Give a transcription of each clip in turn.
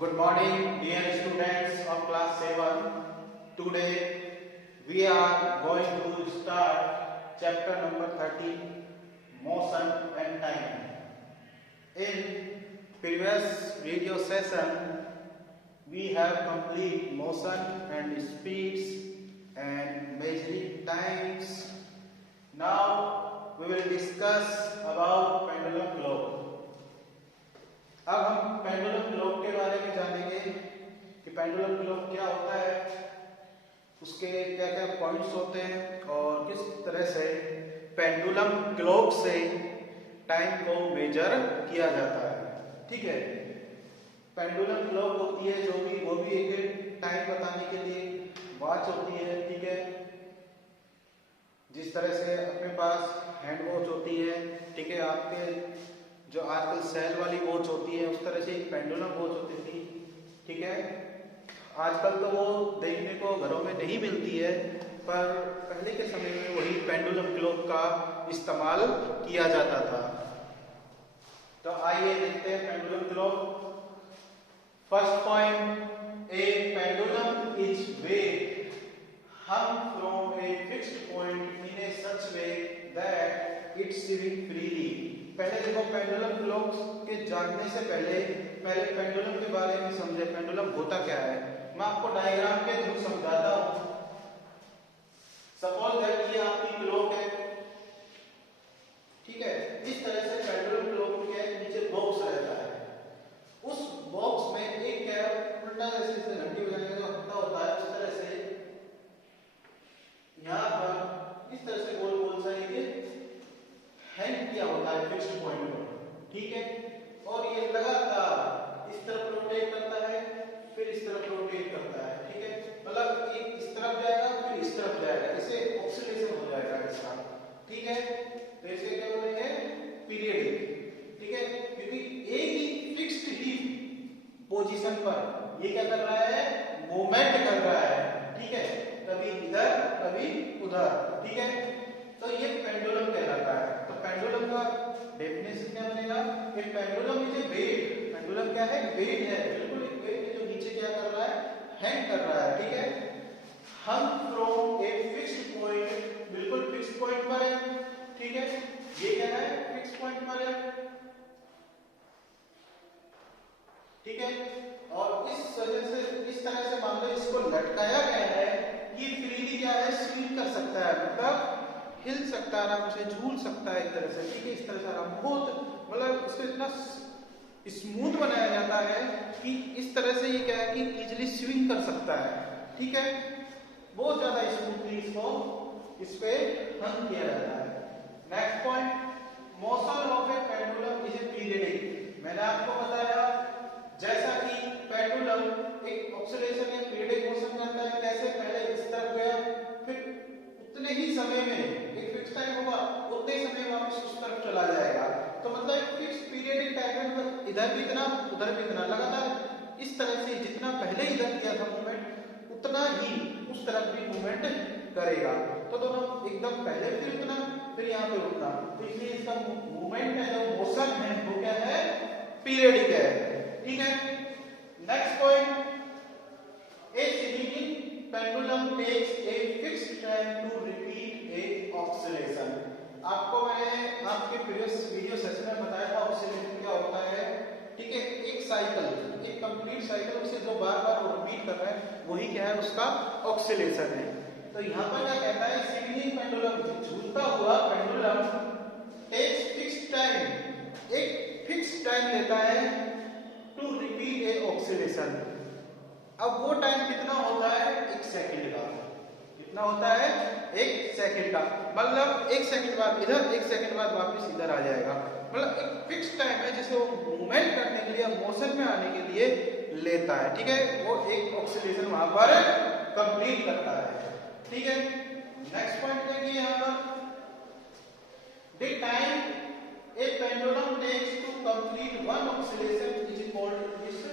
Good morning, dear students of class 7. Today we are going to start chapter number 13, Motion and Time. In previous video session, we have complete motion and speeds and measuring times. Now we will discuss about pendulum clock. अब हम pendulum clock के बारे में जानेंगे कि pendulum clock क्या होता है, उसके क्या क्या पॉइंट्स होते हैं और किस तरह से पेंडुलम क्लॉक से टाइम को मेजर किया जाता है। ठीक है, पेंडुलम क्लॉक होती है वो भी एक टाइम बताने के लिए वॉच होती है। ठीक है, जिस तरह से अपने पास हैंड वॉच होती है, ठीक है, आपके जो आजकल सेल वाली वॉच होती है उस तरह से एक पेंडुलम वॉच होती थी। ठीक है, आजकल तो वो देखने को घरों में नहीं मिलती है, पर पहले के समय में वही पेंडुलम क्लॉक का इस्तेमाल किया जाता था। तो आइए देखते हैं pendulum clock. First point, a pendulum is weight hung from a fixed point in a such way that it swing freely। पहले देखो, पेंडुलम क्लॉक के जानने से पहले पेंडुलम के बारे में समझे। पेंडुलम होता क्या है, मैं आपको डायग्राम के थ्रू समझाता हूं। सपोज दैट ये आपकी क्लॉक है, ठीक है, इस तरह से पेंडुलम क्लॉक के नीचे बॉक्स रहता है। उस बॉक्स में एक क्या उल्टा जैसे घंटी बजाने का जो हत्था होता है, उस तरह से यहाँ पर इस तरह से गोल गोल सा ये हैंग किया होता है फिक्स्ड पॉइंट पर। ठीक है, और ये लगातार इस तरफ रोटेट करता है, फिर इस तरफ रोटेट करता है। ठीक है, मतलब एक इस तरफ जाएगा फिर इस तरफ जाएगा, इसे ऑक्सीलेशन हो जाएगा इसका। ठीक है, तो इसे क्या बोलेंगे, पीरियडिक। ठीक है, क्योंकि एक ही फिक्स्ड ही पोजीशन पर ये क्या कर रहा है, मूवमेंट कर रहा है। ठीक है, कभी इधर कभी उधर। ठीक है, तो ये पेंडुलम कहलाता है। तो पेंडुलम का डेफिनेशन क्या बनेगा, कि pendulum is a weight. Pendulum क्या है, वेट है, बिल्कुल एक वेट है जो नीचे क्या कर रहा है, हैंग कर रहा है। ठीक है, हंग फ्रॉम ए फिक्स्ड पॉइंट, बिल्कुल फिक्स्ड पॉइंट पर है। ठीक है, ये क्या है, फिक्स्ड पॉइंट पर है। ठीक है, और इस तरह से मान लो इसको लटकाया गया है, ये फ्रीली क्या है, स्विंग कर सकता है, मतलब हिल सकता है, आराम से झूल सकता है एक तरह से। ठीक है, इस तरह से आराम, बहुत मतलब इसको इतना स्मूथ बनाया जाता है कि इस तरह से ये क्या है कि इजीली स्विंग कर सकता है। ठीक है, बहुत ज्यादा स्मूथली इसको इस पे हंग किया जाता है। Next point, motion of A pendulum is A periodic. मैंने आपको बताया जैसा कि पेंडुलम एक ऑक्सीलेशन या पीरियडिक मोशन करता है, कैसे पहले इस तरफ गया, फिर उतने ही समय में एक फिक्स टाइम होगा, उतने ही समय में वापस उस तरफ चला जाएगा। तो मतलब एक फिक्स पीरियडिक टाइम में मतलब इधर भी इतना उधर भी इतना लगातार इस तरह से जितना पहले इधर किया था मूवमेंट, उतना ही उस तरफ भी मूवमेंट करेगा। तो दोनों एकदम पहले फिर उतना फिर यहाँ पे उतना, तो इसलिए इसका मूवमेंट है जो मोशन है वो क्या है, पीरियडिक है। ठीक है, next point, a swinging pendulum takes a fixed time to repeat a oscillation. आपको मैंने आपके प्रीवियस वीडियो सेशन में बताया था ऑक्सीलेशन क्या होता है। ठीक है, एक साइकिल, एक कंप्लीट साइकिल, उसे जो बार बार रिपीट कर रहा है वही क्या है, उसका ऑक्सीलेशन है। तो यहाँ पर क्या कहता है, स्विंगिंग पेंडुलम, झूलता हुआ पेंडुलम टेक्स फिक्स्ड टाइम, एक फिक्स्ड टाइम लेता है टू रिपीट ए ऑक्सीलेशन। अब वो टाइम कितना होता है, 1 सेकंड का। कितना होता है, 1 सेकंड का, मतलब 1 सेकंड बाद इधर, 1 सेकंड बाद वापस इधर आ जाएगा। मतलब एक फिक्स टाइम है जिसे वो मूवमेंट करने के लिए, मोशन में आने के लिए लेता है। ठीक है, वो एक ऑक्सीलेशन वहां पर कंप्लीट करता है। ठीक है, नेक्स्ट पॉइंट देखिए यहाँ पर, the time a pendulum takes to complete one oscillation is called this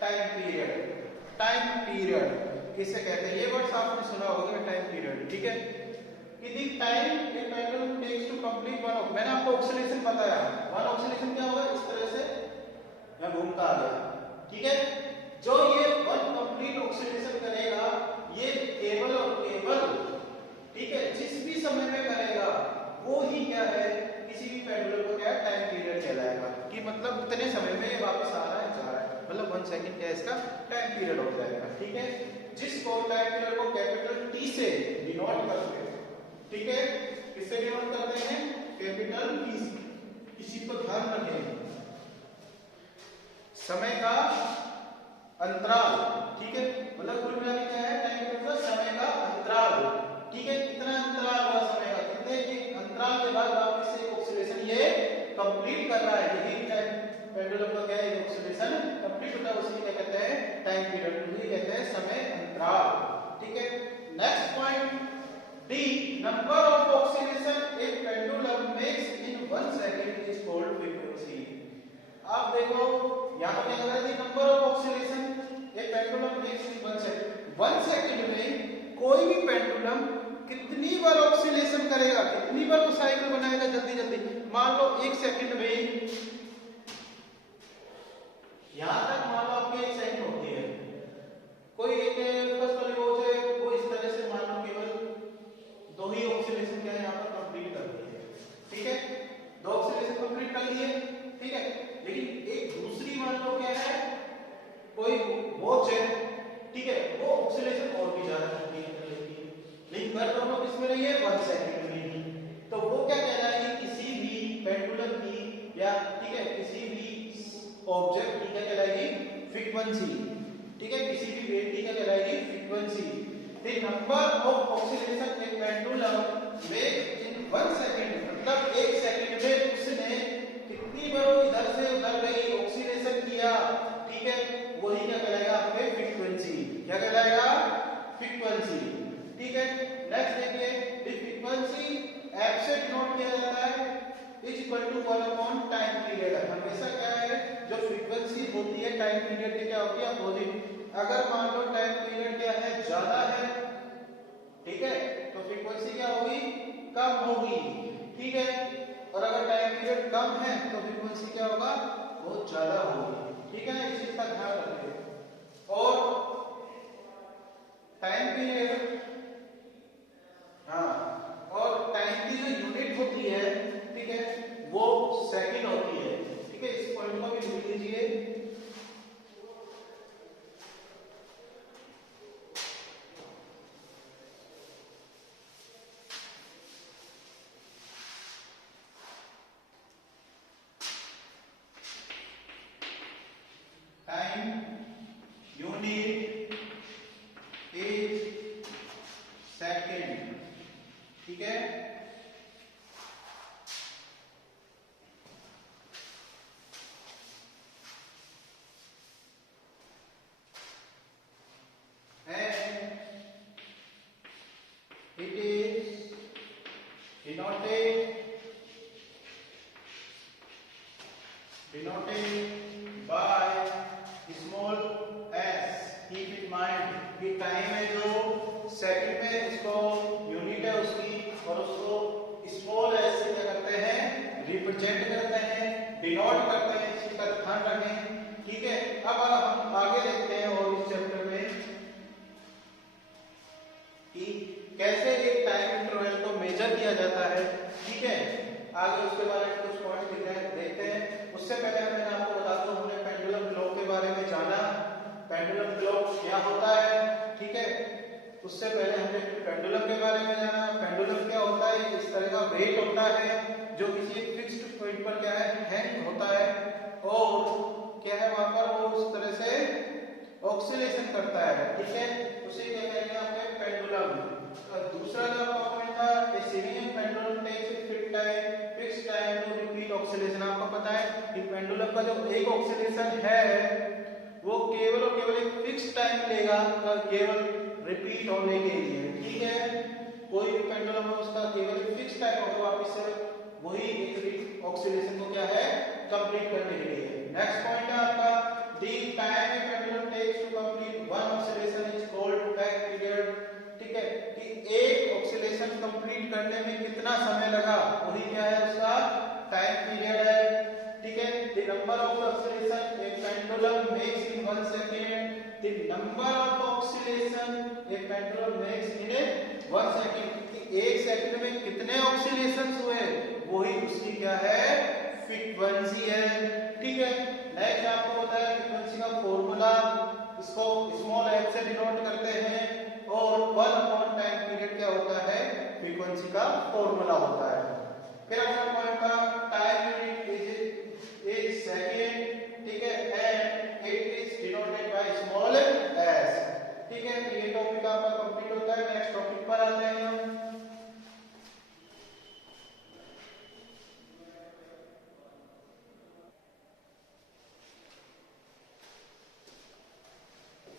time period. Time period किसे कहते हैं, ये वर्ड्स आपने सुना होगा, टाइम पीरियड। ठीक है, कि the time a pendulum takes to complete one, मैंने आपको ऑक्सीलेशन बताया, वन ऑक्सीलेशन क्या होगा, इस तरह से मैं घूमता आ गया। ठीक है, सेकंड क्या इसका टाइम पीरियड हो जाएगा। ठीक है, जिसको टाइम पीरियड को कैपिटल टी से डिनोट करते हैं। ठीक है, किससे डिनोट करते हैं? कैपिटल टी से। इसी को ध्यान रखें, समय का अंतराल। ठीक है, मतलब कुल मिला के क्या है टाइम पीरियड का समय का अंतराल। ठीक है, कितना अंतराल हुआ समय का, कितने के अंतराल के बाद वापस से ऑक्सीडेशन ये कंप्लीट कर रहा है। यही टाइम पेंडुलम का क्या है, ऑक्सीडेशन कंप्लीट होता है, उसी क्या कहते हैं टाइम पीरियड, उसी कहते हैं समय अंतराल। ठीक है, next point D, number of oxidation A pendulum makes in 1 second is called frequency. आप देखो यहां पे क्या है, number of oxidation A pendulum makes in 1 second. 1 second में कोई भी पेंडुलम कितनी बार ऑक्सीलेशन करेगा, कितनी बार वो साइकिल बनाएगा जल्दी जल्दी। मान लो 1 सेकंड में, यहां तक मान लो आपकी 1 सेकंड होती है, कोई एक फर्स्ट वाली वो है वो इस तरह से मान लो केवल 2 ही ऑक्सीलेशन क्या है यहां पर कंप्लीट कर दी है। ठीक है, 2 ऑक्सीलेशन कंप्लीट कर लिए। ठीक है, लेकिन एक दूसरी मान लो क्या है, कोई वॉच है, ठीक है, वो ऑक्सीलेशन और भी ज्यादा करती है, लेकिन कर दोनों किसमें रही है 1 सेकंड में। तो वो क्या कहलाएगी, किसी भी पेंडुलम की या ठीक है किसी भी ऑब्जेक्ट की क्या कहलाएगी, फ्रीक्वेंसी। ठीक है, किसी भी वेव की क्या कहलाएगी, frequency. The number of oscillation in pendulum make in 1 second, मतलब 1 सेकंड में उसने कितनी बार इधर से उधर गई ऑक्सीलेशन किया। ठीक है, वही क्या कहलाएगा आपके फ्रीक्वेंसी। क्या कहलाएगा, फ्रीक्वेंसी। ठीक है, नेक्स्ट देखिए, द फ्रीक्वेंसी एफ से डिनोट किया जाता है is equal to 1 upon time period. हमेशा क्या है, जो फ्रीक्वेंसी होती है टाइम पीरियड की क्या होती है, अपोजिट। अगर मान लो टाइम पीरियड क्या है, ज्यादा है, ठीक है, तो फ्रीक्वेंसी क्या होगी, कम होगी। ठीक है, और अगर टाइम पीरियड कम है तो फ्रीक्वेंसी क्या होगा, बहुत ज्यादा होगी। ठीक है ना, इस चीज का ध्यान रखिए। और टाइम पीरियड, हाँ, और टाइम की जो यूनिट होती है, ठीक है, वो सेकंड होती है। ठीक है, इस पॉइंट को भी लिख लीजिए। Time unit is second. ठीक है, it is denoted by small s। keep in mind कि टाइम है जो सेकंड में, उसको यूनिट है उसकी, और उसको स्मॉल s से क्या करते हैं, रिप्रेजेंट करते हैं, डिनोट करते हैं। इस चीज का ध्यान रखें। ठीक है, अब हम आगे देखते हैं और इस चैप्टर में कि कैसे एक टाइम इंटरवल को मेजर किया जाता है। ठीक है, आगे उसके बारे में कुछ पॉइंट देखते हैं। उससे पहले मैंने आपको बता दूं, हमने पेंडुलम क्लॉक के बारे में जाना, पेंडुलम क्लॉक क्या होता है। ठीक है, उससे पहले हमने पेंडुलम के बारे में जाना। पेंडुलम क्या होता है, इस तरह का वेट होता है जो किसी फिक्स्ड पॉइंट पर क्या है, हैंग होता है, और क्या है वहां पर वो उस तरह से ऑक्सीलेशन करता है। ठीक है, उसे क्या कहेंगे आपके पेंडुलम। दूसरा जो आपका पॉइंट था, a swinging pendulum takes fixed time to repeat oscillation. आपको पता है कि पेंडुलम का जो एक ऑक्सीलेशन है वो केवल और केवल एक फिक्स टाइम लेगा, केवल रिपीट होने के लिए। ठीक है, कोई भी पेंडुलम है उसका केवल फिक्स टाइम होगा, वापस से वही एक ऑक्सीलेशन को क्या है, कंप्लीट करने के लिए। नेक्स्ट पॉइंट है आपका, the time a pendulum takes to complete one oscillation is called time period. ठीक है, कि एक ऑक्सीलेशन कंप्लीट करने में कितना समय लगा, वही क्या है उसका टाइम पीरियड है। ठीक है, the number of oscillation A pendulum makes in 1 second, the number of oscillation A pendulum makes in 1 second. एक सेकंड में कितने ऑक्सीलेशंस हुए, वही उसकी क्या है, फ्रीक्वेंसी है। ठीक है, नेक्स्ट आपको बताया फ्रीक्वेंसी का फॉर्मूला, इसको स्मॉल f से डिनोट करते हैं और 1 अपॉन टाइम पीरियड क्या होता है, फ्रीक्वेंसी का फॉर्मूला होता है। फिर अगला पॉइंट था टाइम यूनिट इज सेकंड, ठीक है, and it is denoted by small s, ठीक है। तो ये टॉपिक आपका कंप्लीट होता है। नेक्स्ट टॉपिक पर आते हैं हम।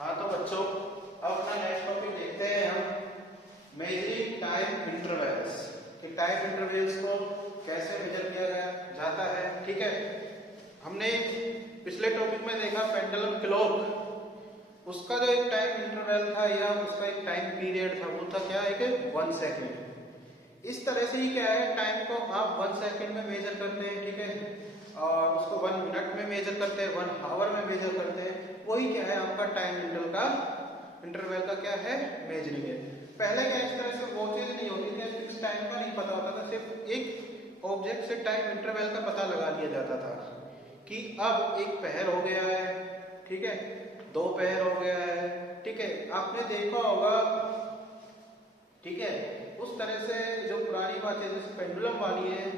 हाँ तो बच्चों अब अपना नेक्स्ट टॉपिक देखते हैं हम, मेजरिंग टाइम इंटरवल्स, कि टाइम इंटरवल्स को कैसे मेजर किया जाता है, ठीक है। हमने पिछले टॉपिक में देखा पेंडुलम क्लॉक, उसका जो एक टाइम इंटरवल था या उसका एक टाइम पीरियड था वो था क्या, एक 1 सेकेंड। इस तरह से ही क्या है, टाइम को आप 1 सेकेंड में मेजर करते हैं, ठीक है, और उसको 1 मिनट में मेजर करते हैं, 1 आवर में मेजर करते हैं। वही क्या है आपका टाइम इंटरवल का क्या है, मेजरिंग है। पहले क्या इस तरह से वॉचेज नहीं होती थी, फिक्स टाइम का नहीं पता होता था, सिर्फ एक ऑब्जेक्ट से टाइम इंटरवल का पता लगा लिया जाता था कि अब एक पहर हो गया है, ठीक है, 2 पहर हो गया है, ठीक है। आपने देखा होगा, ठीक है, उस तरह से जो पुरानी बातें जैसे पेंडुलम वाली है,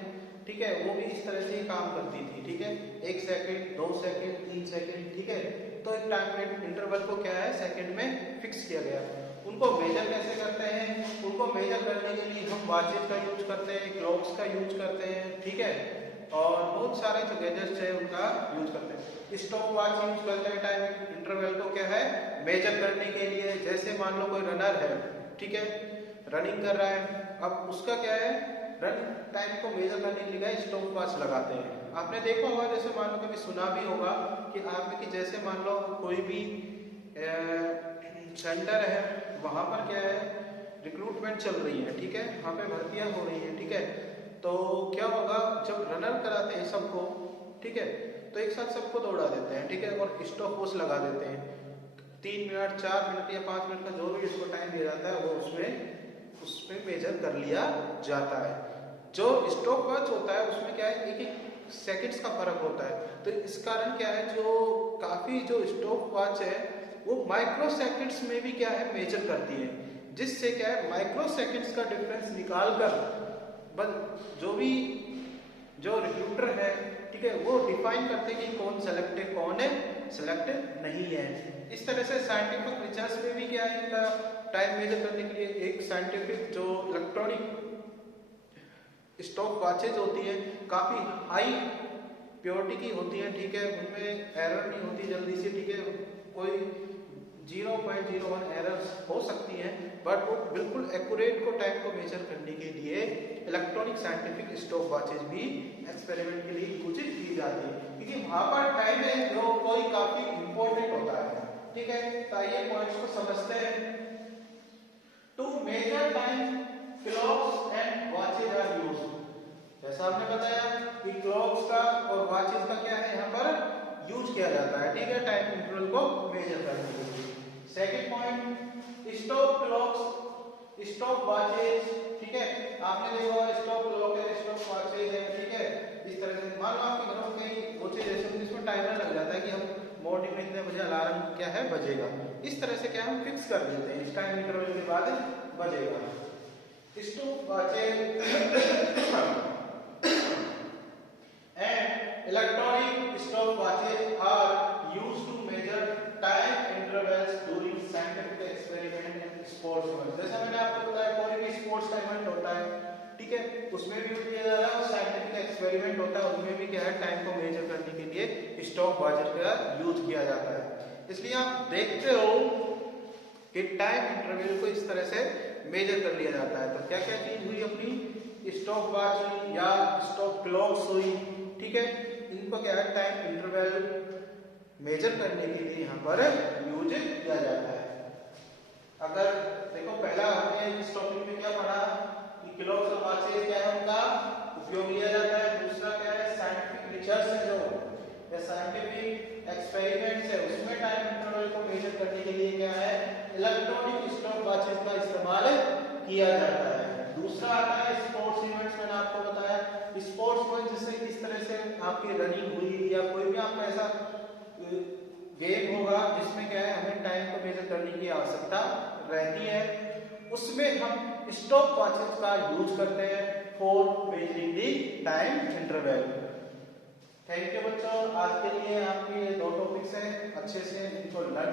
ठीक है, वो भी इस तरह से ही काम करती थी, ठीक है, 1 सेकंड 2 सेकंड 3 सेकंड, ठीक है। तो एक टाइम इंटरवल को क्या है, सेकंड में फिक्स किया गया। उनको मेजर कैसे करते हैं, उनको मेजर करने के लिए हम वॉचेस का यूज करते हैं, क्लॉक्स का यूज करते हैं, ठीक है, और बहुत सारे जो गैजेट्स है उनका यूज करते हैं। स्टॉप वॉच यूज करते हैं टाइम इंटरवल को क्या है, मेजर करने के लिए। जैसे मान लो कोई रनर है, ठीक है, रनिंग कर रहा है, अब उसका क्या है, रन टाइम को मेजर करने के लिए स्टॉप वॉच लगाते हैं। आपने देखा होगा, जैसे मान लो कभी सुना भी होगा कि आपने कि जैसे मान लो कोई भी सेंटर है, वहां पर क्या है, रिक्रूटमेंट चल रही है, ठीक है, वहां पे भर्तियां हो रही है, ठीक है। तो क्या होगा, जब रनर कराते हैं सबको, ठीक है, तो एक साथ सबको दौड़ा देते हैं, ठीक है, और स्टॉप वॉच लगा देते हैं। 3 मिनट 4 मिनट या 5 मिनट का जो भी इसको टाइम दिया जाता है वो उसमें मेजर कर लिया जाता है। जो स्टॉप वॉच होता है उसमें क्या है, एक सेकंड्स का फर्क होता है। तो इस कारण क्या है, जो काफी जो स्टॉप वॉच है वो माइक्रो सेकंड्स में भी क्या है, मेजर करती है, जिससे क्या है, माइक्रो सेकंड्स का डिफरेंस निकालकर जो भी जो रिक्रूटर है, ठीक है, वो डिफाइन करते हैं कि कौन सेलेक्टेड कौन है सेलेक्टेड नहीं है। इस तरह से साइंटिफिक रिसर्च में भी क्या है, इनका टाइम मेजर करने के लिए एक साइंटिफिक जो इलेक्ट्रॉनिक स्टॉप वॉचेज होती है, काफी हाई प्योरिटी की होती है, ठीक है, उनमें एरर नहीं होती जल्दी से, ठीक है, कोई 0.01 एरर्स हो सकती हैं, बट वो बिल्कुल एक्यूरेट को टाइम को मेजर करने के लिए इलेक्ट्रॉनिक साइंटिफिक स्टॉप वॉचेज भी एक्सपेरिमेंट के लिए यूज की जाती है, क्योंकि वहां पर टाइम है जो कोई काफी इंपॉर्टेंट होता है, ठीक है। तो आइए पॉइंट्स को समझते हैं। To measure time clocks and watches are used. जैसा आपने बताया कि क्लॉक्स का और वॉचेज का क्या है, यहाँ पर यूज किया जाता है, ठीक है, टाइम इंटरवल को मेजर करने के लिए। Second point, stop clocks stop watches, ठीक है, आपने देखा स्टॉप क्लॉक है, स्टॉप वॉचेज है, ठीक है। इस तरह से मान लो आपके घरों में कई वॉचेज ऐसे होते हैं जिसमें टाइमर लग जाता है कि हम मॉर्निंग में इतने बजे अलार्म क्या है बजेगा, इस तरह से क्या हम फिक्स कर देते हैं, इस टाइम इंटरवल के बाद बजेगा। Stop watches and electronic stopwatches are used to measure time intervals during scientific experiment and sports events। जैसा मैंने आपको बताया कोई भी स्पोर्ट्स का इवेंट होता है, ठीक है, उसमें भी यूज किया जा रहा है, और साइंटिफिक एक्सपेरिमेंट होता है उसमें भी क्या है, टाइम को मेजर करने के लिए स्टॉप वॉचेज का यूज किया जाता है। इसलिए आप देखते हो कि टाइम इंटरवल को इस तरह से मेजर कर लिया जाता है। तो क्या क्या चीज हुई अपनी, स्टॉप वॉच हुई या स्टॉप क्लॉक्स हुई, ठीक है, इनको क्या है, टाइम इंटरवल मेजर करने के लिए यहाँ पर यूज किया जाता है। अगर देखो पहला हमने इस टॉपिक में क्या पढ़ा कि क्लॉक्स और वॉचेज क्या है, उनका उपयोग लिया जाता है। दूसरा क्या है, साइंटिफिक रिसर्च है जो या साइंटिफिक एक्सपेरिमेंट्स है, उसमें टाइम इंटरवल को मेजर करने के लिए क्या है, इलेक्ट्रॉनिक स्टॉप वॉचेज का इस्तेमाल किया जाता है। दूसरा आता है स्पोर्ट्स इवेंट्स, मैंने आपको बताया स्पोर्ट्स इवेंट जिससे किस तरह से आपकी रनिंग हुई या कोई भी आपका ऐसा गेम होगा जिसमें क्या है हमें टाइम को मेजर करने की आवश्यकता रहती है, उसमें हम स्टॉप वॉचेस का यूज करते हैं for measuring the time interval. Thank you बच्चों, आज के लिए आपके 2 टॉपिक्स हैं, अच्छे से इनको लर्न